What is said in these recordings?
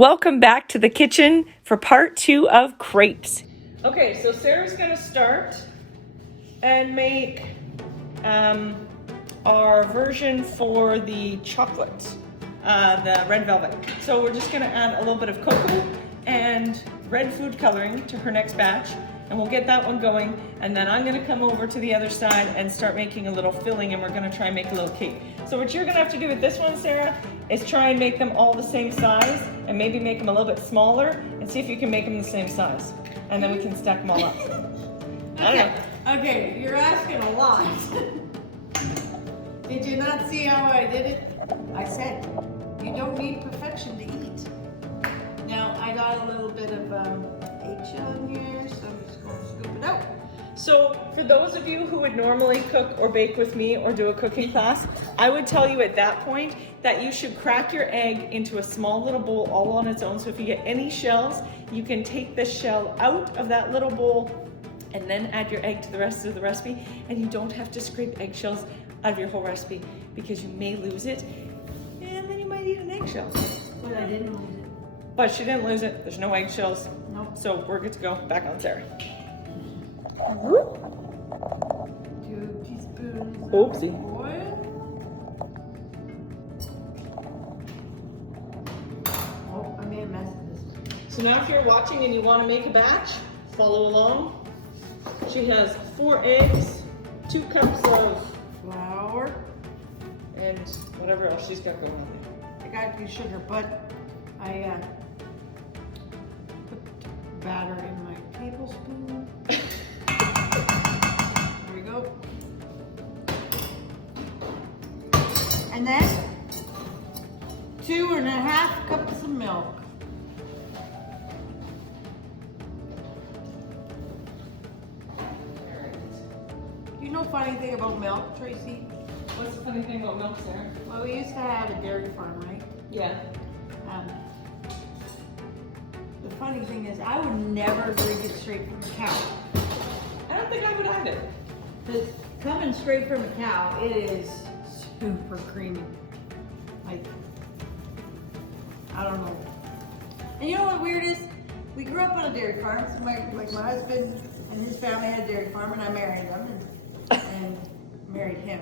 Welcome back to the kitchen for part 2 of crepes. Okay, so Sarah's gonna start and make our version for the chocolate, the red velvet. So we're just gonna add a little bit of cocoa and red food coloring to her next batch, and we'll get that one going, and then I'm gonna come over to the other side and start making a little filling, and we're gonna try and make a little cake. So what you're gonna have to do with this one, Sarah, is try and make them all the same size, and maybe make them a little bit smaller, and see if you can make them the same size. And then we can stack them all up. Okay, you're asking a lot. Did you not see how I did it? I said, you don't need perfection to eat. Now, I got a little bit of eggshell in here, so I'm just going to scoop it out. So for those of you who would normally cook or bake with me or do a cooking class, I would tell you at that point that you should crack your egg into a small little bowl all on its own. So if you get any shells, you can take the shell out of that little bowl and then add your egg to the rest of the recipe, and you don't have to scrape eggshells out of your whole recipe because you may lose it and then you might eat an eggshell. But I didn't lose it. But she didn't lose it. There's no eggshells. Nope. So we're good to go. Back on Sarah. 2 teaspoons Oopsie. of oil. Oh, I made a mess of this one. So now if you're watching and you want to make a batch, follow along. She has 4 eggs, 2 cups of Flour. and whatever else she's got going on I got the sugar, but I put batter in my tablespoon. There we go. And then 2.5 cups of milk. You know funny thing about milk, Tracy? What's the funny thing about milk, Sarah? Well, we used to have a dairy farm, right? Yeah. The funny thing is, I would never drink it straight from a cow. I don't think I would either. Because coming straight from a cow, it is super creamy. Like, I don't know. And you know what weird is? We grew up on a dairy farm. So my husband and his family had a dairy farm, and I married them and married him.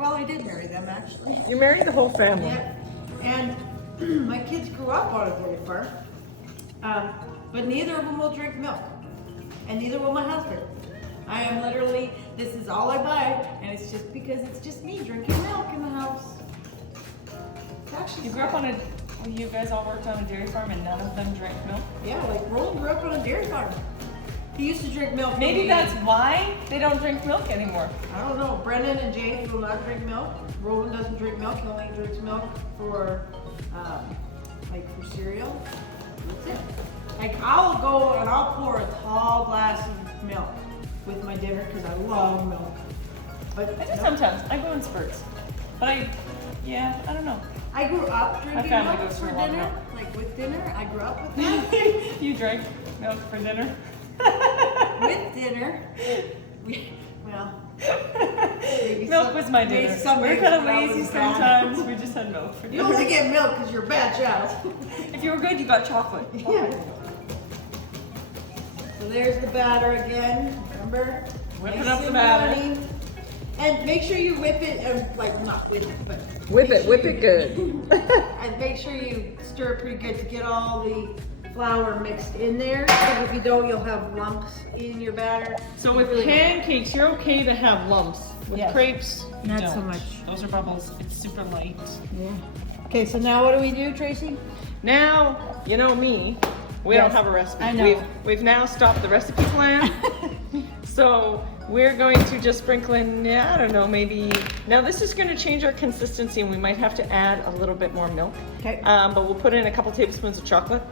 I did marry them actually. You married the whole family. Yeah. And my kids grew up on a dairy farm, but neither of them will drink milk, and neither will my husband. I am literally, this is all I buy, and it's just because it's just me drinking milk in the house. It's actually You grew up on a, you guys all worked on a dairy farm and none of them drank milk? Yeah, like Roland grew up on a dairy farm. He used to drink milk. Maybe that's why they don't drink milk anymore. I don't know. Brendan and Jane will not drink milk. Roland doesn't drink milk. He only drinks milk for, like for cereal. That's it. Like I'll go and I'll pour a tall glass of milk with my dinner because I love milk. But I do sometimes. I go in spurts. But I don't know. I grew up drinking family milk goes for for a long dinner. milk. Like with dinner, I grew up with that. You drank milk for dinner? With dinner. Well, Milk was my dinner. We're kind of lazy sometimes. We just had milk for You dinner. only get milk because you're a bad child. If you were good, you got chocolate. Yeah. So there's the batter again. Remember? Whipping Nice up the and batter. runny. And make sure you whip it, like not whip it, but Whip it good. and make sure you stir it pretty good to get all the flour mixed in there. Because if you don't, you'll have lumps in your batter. So with pancakes, you're okay to have lumps. With Yes. crepes, you Not don't. so much. Those are bubbles. It's super light. Yeah. Okay, so now what do we do, Tracy? Now, you know me. We don't Yes, have a recipe. I know. We've now stopped the recipe plan. So we're going to just sprinkle in, I don't know, maybe. Now this is going to change our consistency, and we might have to add a little bit more milk. Okay. But we'll put in a couple tablespoons of chocolate.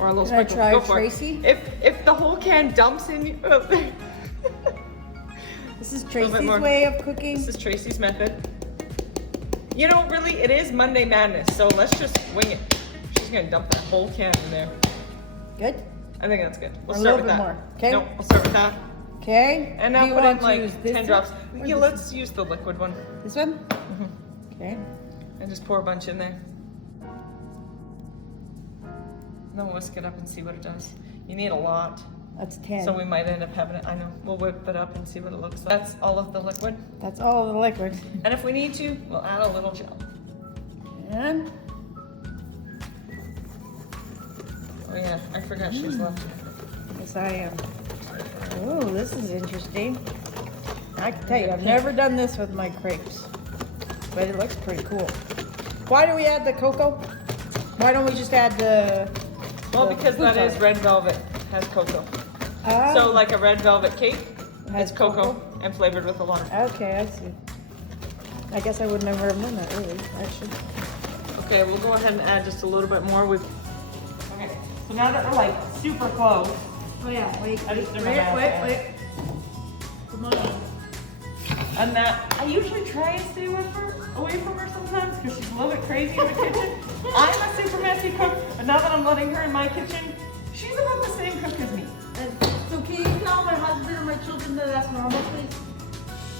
Or a little Can I sprinkle. try, Go for Tracy? it. If the whole can dumps in. This is little bit Tracy's more. way of cooking. This is Tracy's method. You know, really, it is Monday Madness, so let's just wing it. She's gonna dump that whole can in there. Good. I think that's good. We'll Or a start little with bit that. more, okay? No, we'll start with that. Okay. And Do now you put want in to like use this 10 drops. one or Yeah, this let's use the liquid one. This one? Okay. And just pour a bunch in there. then we'll whisk it up and see what it does. You need a lot. That's 10. So we might end up having it, I know, we'll whip it up and see what it looks like. That's all of the liquid. That's all the liquid. And if we need to, we'll add a little gel. And Oh yeah, I forgot she's left. yes, I am. Oh, this is interesting. I can tell you, I've never done this with my crepes, but it looks pretty cool. Why do we add the cocoa? Why don't we just add the? Well, the because food that is coloring? red velvet, has cocoa. Ah, So like a red velvet cake, has it's cocoa and flavored with the water. Okay, I see. I guess I would never have known that, really, actually. Okay, we'll go ahead and add just a little bit more. Okay, so now that we're like super close, Oh yeah, wait, I just did my math, wait. Come on. and that I usually try and stay away from her sometimes because she's a little bit crazy in the kitchen. I'm a super messy cook, but now that I'm letting her in my kitchen, she's about the same cook as me. So can you tell my husband and my children that that's normal, please?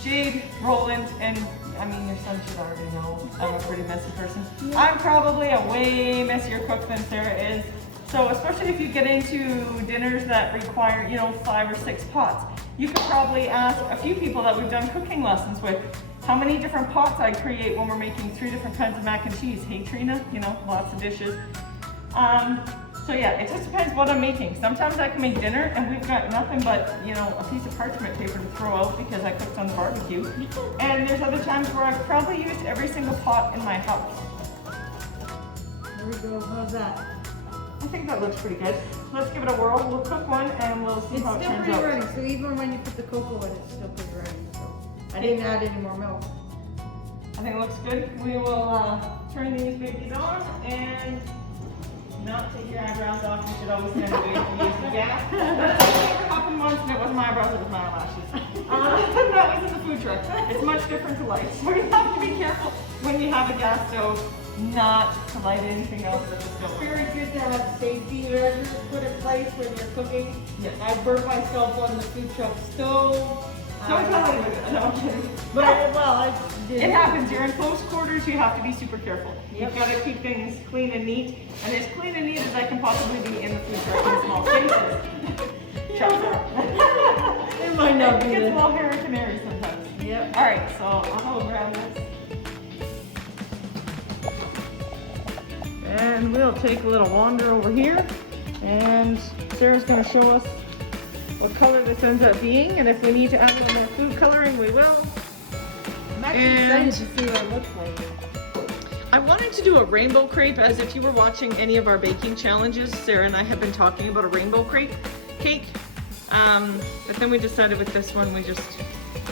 Jade, Roland, and I mean your son should already know I'm a pretty messy person. I'm probably a way messier cook than Sarah is. So especially if you get into dinners that require, 5 or 6 pots, you could probably ask a few people that we've done cooking lessons with how many different pots I create when we're making 3 different kinds of mac and cheese. Hey Trina, lots of dishes. So yeah, it just depends what I'm making. Sometimes I can make dinner and we've got nothing but, a piece of parchment paper to throw out because I cooked on the barbecue. And there's other times where I've probably used every single pot in my house. There we go, how's that? I think that looks pretty good. Let's give it a whirl. We'll cook one and we'll see It's how it still turns pretty out. runny, so even when you put the cocoa in, it's still pretty runny. So I didn't add any more milk. I think it looks good. We will turn these babies on and not take your eyebrows off. You should always stand away from using the gas. That's what happened once and it wasn't my eyebrows, it was my eyelashes. That was in the food truck. It's much different to light. So you have to be careful when you have a gas stove not to light anything else that the stove. Very good to have safety measures put in place when you're cooking. Yes. I burnt myself on the food truck stove. Don't tell anybody. No, I'm kidding. But I did. It happens. You're in close quarters. You have to be super careful. Yep. You've got to keep things clean and neat. And as clean and neat as I can possibly be in the food truck in small spaces. It might not be It gets a the. little hairy canary sometimes. Yep. All right, so I'll hold around this. And we'll take a little wander over here. And Sarah's going to show us what color this ends up being. And if we need to add a little more food coloring, we will. I'm actually excited to see what it looks like. I wanted to do a rainbow crepe, as if you were watching any of our baking challenges. Sarah and I have been talking about a rainbow crepe cake. But then we decided with this one, we just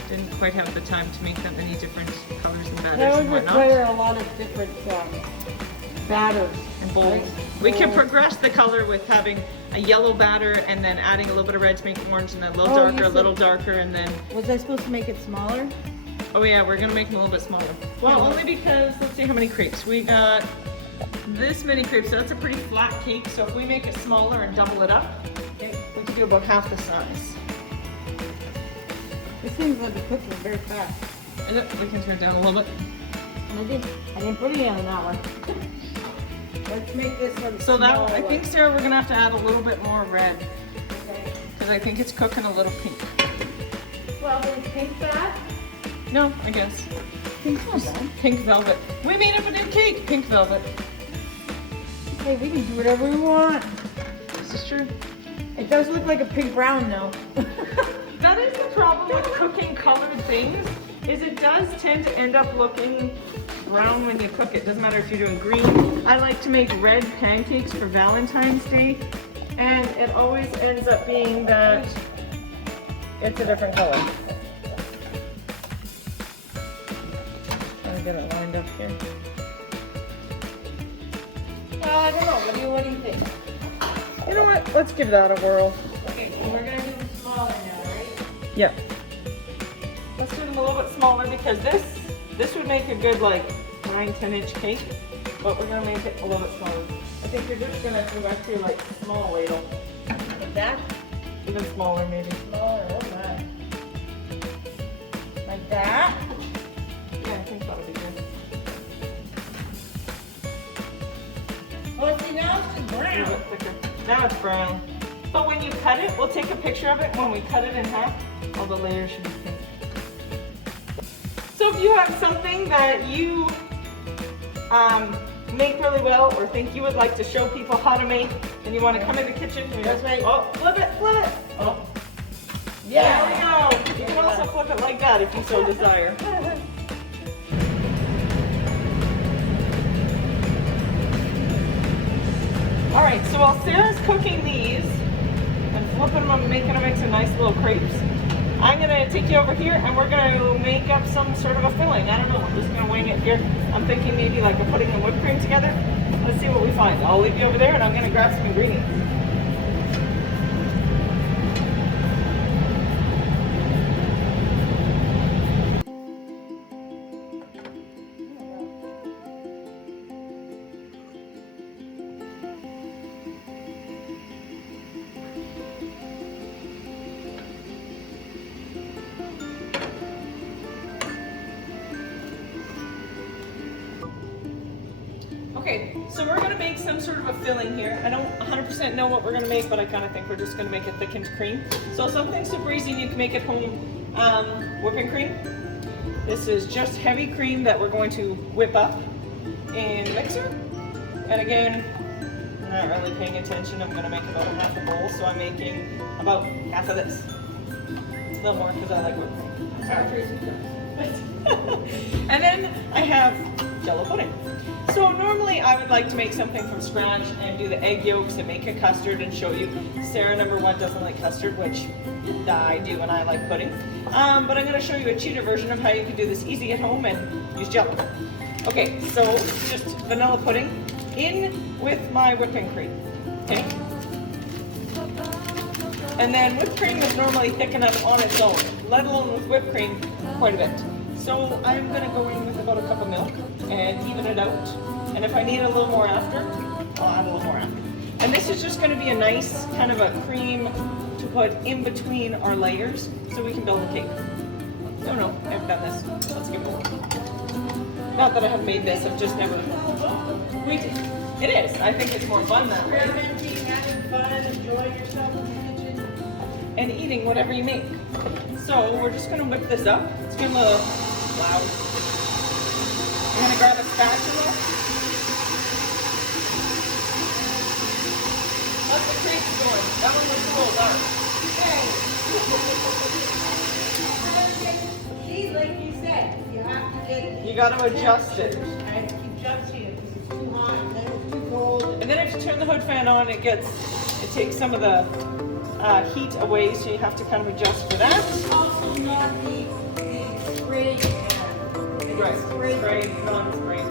didn't quite have the time to make that many different colors and batters That would and whatnot. require a lot of different batters. And bowls. Right? We can Bowls. progress the color with having a yellow batter and then adding a little bit of red to make it orange and then a little Oh, darker, you a said- little darker, and then, Was I supposed to make it smaller? oh yeah, we're gonna make them a little bit smaller. Well, only because, let's see how many crepes. We got this many crepes, so that's a pretty flat cake. So if we make it smaller and double it up, we could do about half the size. This seems like the cooking very fast. And we can turn it down a little bit. And I didn't put it on that one. Let's make this one So that, smaller. I think, Sarah, we're gonna have to add a little bit more red Okay. because I think it's cooking a little pink. Well, is pink bad? No, I guess. Pink's not bad. Pink velvet. We made up a new cake, pink velvet. Hey, we can do whatever we want. This is true. It does look like a pink brown though. That is the problem with cooking colored things, is it does tend to end up looking brown when you cook it. Doesn't matter if you're doing green. I like to make red pancakes for Valentine's Day, and it always ends up being that it's a different color. Trying to get it lined up here. I don't know. What do you think? You know what? Let's give that a whirl. Okay, so we're gonna do them smaller now, right? Yep. Let's do them a little bit smaller because this would make a good like 9-10 inch cake, but we're gonna make it a little bit smaller. I think you're just gonna do actually like small ladle. Like that? Even smaller maybe. Smaller, oh my. Like that? Yeah, I think that'll be good. Oh, see, See, now it's A little brown. bit thicker. Now it's brown. But when you cut it, we'll take a picture of it. When we cut it in half, all the layers should be pink. So if you have something that you make really well or think you would like to show people how to make, and you want to come in the kitchen, That's right. oh, flip it, flip it. Oh, Yeah. there we go. You can also flip it like that if you so desire. All right, so while Sarah's cooking these and flipping them and making them into nice little crepes, I'm gonna take you over here and we're gonna make up some sort of a filling. I don't know, I'm just gonna wing it here. I'm thinking maybe like a pudding and whipped cream together. Let's see what we find. I'll leave you over there and I'm gonna grab some ingredients. Okay, so we're gonna make some sort of a filling here. I don't 100% know what we're gonna make, but I kind of think we're just gonna make a thickened cream. So something super easy you can make at home, whipping cream. This is just heavy cream that we're going to whip up in a mixer. And again, I'm not really paying attention. I'm gonna make about a half a bowl, so I'm making about half of this. It's a little more because I like whipped cream. And then I have Jello pudding. So normally I would like to make something from scratch and do the egg yolks and make a custard and show you. Sarah, number one, doesn't like custard, which I do and I like pudding. But I'm going to show you a cheater version of how you can do this easy at home and use Jello. Okay, so just vanilla pudding in with my whipping cream. Okay. And then whipped cream is normally thick enough on its own, let alone with whipped cream, quite a bit. So I'm going to go in with about a cup of milk and even it out. And if I need a little more after, I'll add a little more after. And this is just going to be a nice kind of a cream to put in between our layers so we can build a cake. No, I've done this. Let's give it a whirl. Not that I have made this, I've just never waited. It is. I think it's more fun that way. Experimenting, having fun, enjoying yourself in the kitchen. And eating whatever you make. So we're just going to whip this up. It's getting a little loud. I'm going to grab a spatula. Let the crepes going. That one was a little dark. See, like you said, you have to get. You got to adjust it. I have to keep adjusting it because it's too hot and then it's too cold. And then if you turn the hood fan on, it takes some of the heat away, so you have to kind of adjust for that. Also not the spray can. Right, spray, non-spray.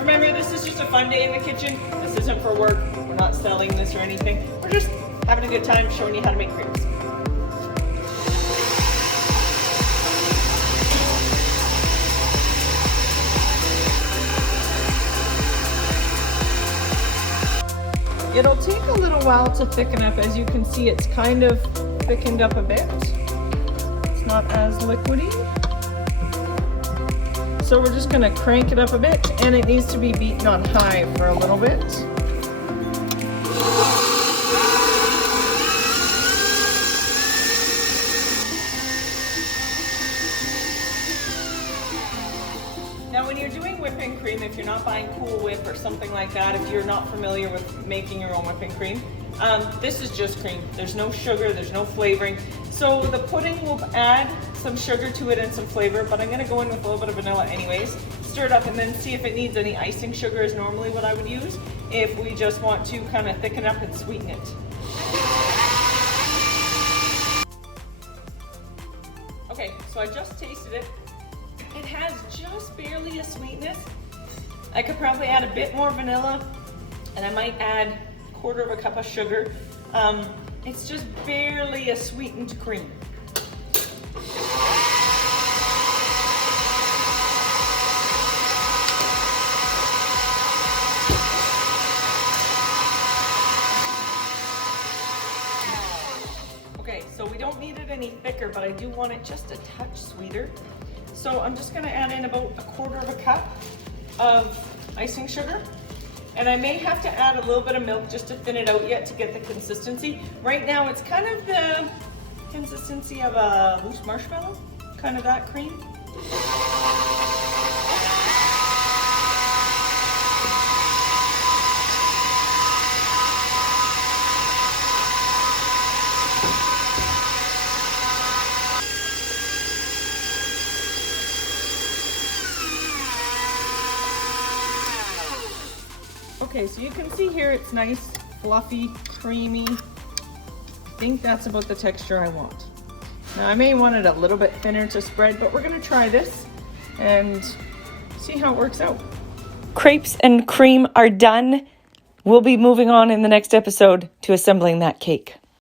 Remember, this is just a fun day in the kitchen. This isn't for work. We're not selling this or anything. We're just having a good time showing you how to make crepes. It'll take a little while to thicken up. As you can see, it's kind of thickened up a bit. It's not as liquidy. So we're just gonna crank it up a bit, and it needs to be beaten on high for a little bit. Now when you're doing whipping cream, if you're not buying Cool Whip or something like that, if you're not familiar with making your own whipping cream, this is just cream. There's no sugar, there's no flavoring. So the pudding will add some sugar to it and some flavor, but I'm gonna go in with a little bit of vanilla anyways. Stir it up and then see if it needs any icing sugar is normally what I would use if we just want to kind of thicken up and sweeten it. Okay, so I just tasted it. It has just barely a sweetness. I could probably add a bit more vanilla, and I might add 1/4 of a cup of sugar. It's just barely a sweetened cream. Okay, so we don't need it any thicker, but I do want it just a touch sweeter. So I'm just gonna add in about 1/4 of a cup of icing sugar. And I may have to add a little bit of milk just to thin it out yet to get the consistency. Right now it's kind of the consistency of a loose marshmallow, kind of that cream. Okay, so you can see here it's nice, fluffy, creamy. I think that's about the texture I want. Now I may want it a little bit thinner to spread, but we're gonna try this and see how it works out. Crepes and cream are done. We'll be moving on in the next episode to assembling that cake.